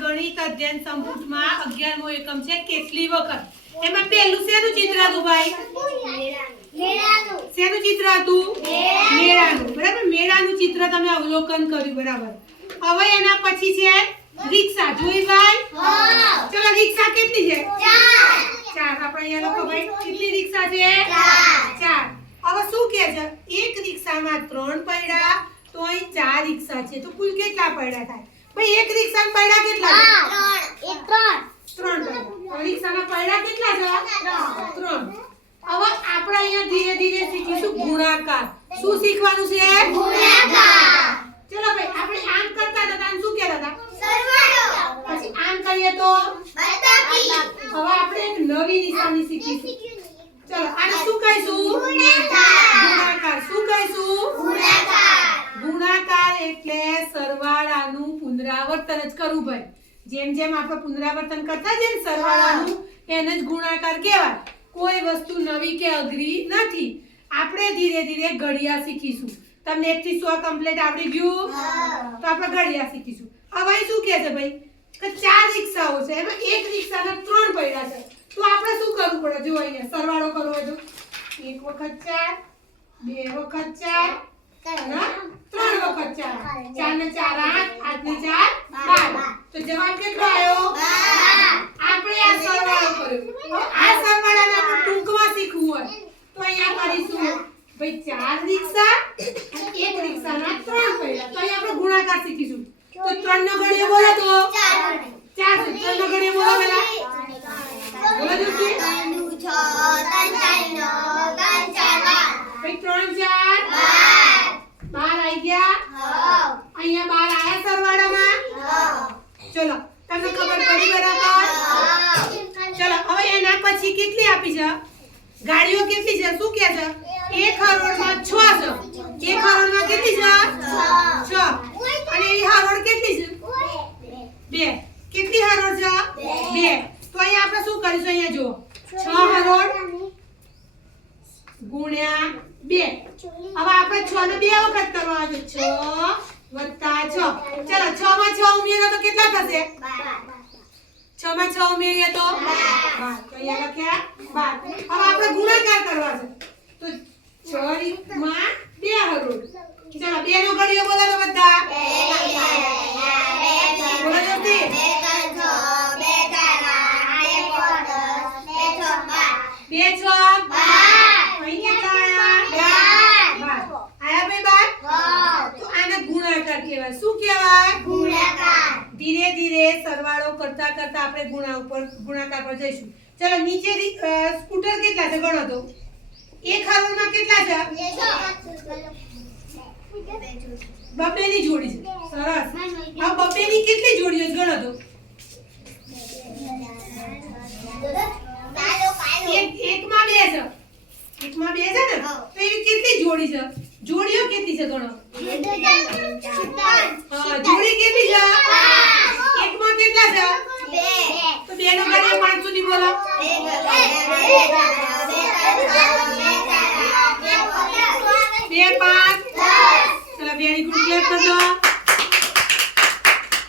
ગણિત અધ્યયન સંપુટમાં 11મો એકમ છે, કેટલી વખત? એમાં પહેલું શેનું ચિત્ર હતું ભાઈ? શેનું ચિત્ર હતું? મેળાનું. બરાબર? મેળાનું ચિત્ર તમે અવલોકન કર્યું, બરાબર. હવે એના પછી છે, રિક્ષા. જોઈ ભાઈ? ચલો, રિક્ષા કેટલી છે? ચાર. આપણે અહીંયા લખો ભાઈ. કેટલી રિક્ષા છે? ચાર. હવે શું કહે છે? એક રિક્ષામાં ત્રણ પૈડા તો અહીં ચાર રિક્ષા છે. તો કુલ કેટલા પૈડા થાય? ભાઈ એક રિક્ષાના પૈડા કેટલા છે? ત્રણ. ત્રણ. તો રિક્ષાના પૈડા કેટલા છે? ત્રણ. હવે આપણે અહીંયા ધીરે ધીરે શીખીશું ગુણાકાર. શું શીખવાનું છે? ચલો ભાઈ આપણે આમ કરતા હતા આમ શું કહેતા હતા? પછી આમ કરીએ તો? હવે આપણે એક નવી નિશાની શીખીશું. ચલો આને શું કહીશું? ગુણાકાર. શું કહીશું? ગુણાકાર. એટલે સરવાળાનું પુનરાવર્તન જ કરવું ભાઈ જેમ જેમ આપણે પુનરાવર્તન કરતા જેમ સરવાળાનું એને જ ગુણાકાર કહેવાય. કોઈ વસ્તુ નવી કે અઘરી નથી. આપણે ધીરે ધીરે ઘડિયા શીખીશું. તમને એક થી સો કમ્પ્લીટ આવડી ગયું? તો આપણે ઘડિયા શીખીશું. હવે શું કહે છે ભાઈ? કે ચાર રિક્ષાઓ છે. એમાં એક રિક્ષાના ત્રણ પૈડા છે. તો આપણે શું કરવું પડે? જો અહીંયા સરવાળો કરવો જો એક વખત ચાર બે વખત ચાર ત્રણ વખત ચાર ચાર ને ચાર આઠ આઠ ને ચાર બાર તો જવાબ કેટલો આવ્યો આપણે આ સરવાળો કર્યો આ સરવાળાને આપણે ટૂંકમાં શીખવું હોય તો અહીંયા કરીશું ભાઈ ચાર રિક્ષા અને એક રિક્ષાના ત્રણ પૈડા તો અહીંયા આપણે ગુણાકાર શીખીશું તો ત્રણ નો ઘડીએ બોલો તો ચાર ચાર ત્રણ નો ઘડીએ બોલો પેલા બોલો જોશી ભાઈ ત્રણ ચાર બાર આવી ગયા અહીંયા બાર આયા સરવાળામાં ચલો, તમને ખબર પડી બરાબર ચલો, હવે એના પછી કેટલી આપી છે? ગાડીઓ કેટલી છે? શું કે છે? એક હરોળમાં છ છે. એક હરોળમાં કેટલી છે? છ. અને એ હરોળ કેટલી છે? બે. કેટલી હરોળ છે? બે. તો અહીંયા આપણે શું કરીશું? અહીંયા જુઓ. છ હરોળ ગુણ્યા બે. હવે આપણે છ ને બે વખત કરવા છે છ વત્તા છ ચલો છ માં છ ઉમેરો તો કેટલા થશે છ? માં છ ઉમેરીએ તો? બાર તો અહીંયા લખ્યા બાર. હવે આપણે ગુણાકાર કરવા છે. તો છ માં બે હરોળ. ચલો બે નો ઘડીઓ બોલો તો બધા બોલો જલ્દી. બે છ આયા ભાઈ બાર? તો આને ગુણાકાર કહેવાય. શું કહેવાય? ધીરે ધીરે. સરવાળો કરતા આપણે ગુણા ઉપર ગુણાકાર પર જઈશું. ચલો નીચે સ્કૂટર કેટલા છે? ગણો તો. એક હરોળમાં કેટલા છે? બબ્બેની જોડી છે. સરસ. આ બબ્બેની કેટલી જોડીઓ છે? ગણો તો. એક એકમાં બે છે. એકમાં બે છે ને? તો એવી કેટલી જોડી છે? જોડીઓ કેટલી છે ગણો? હા જોડી કેટલી છે એકમાં કેટલા છે તો બે નો ઘડીએ પાંચ સુધી બોલો બે પાંચ. ચલો વેરી ગુડ ક્લેપ કરજો.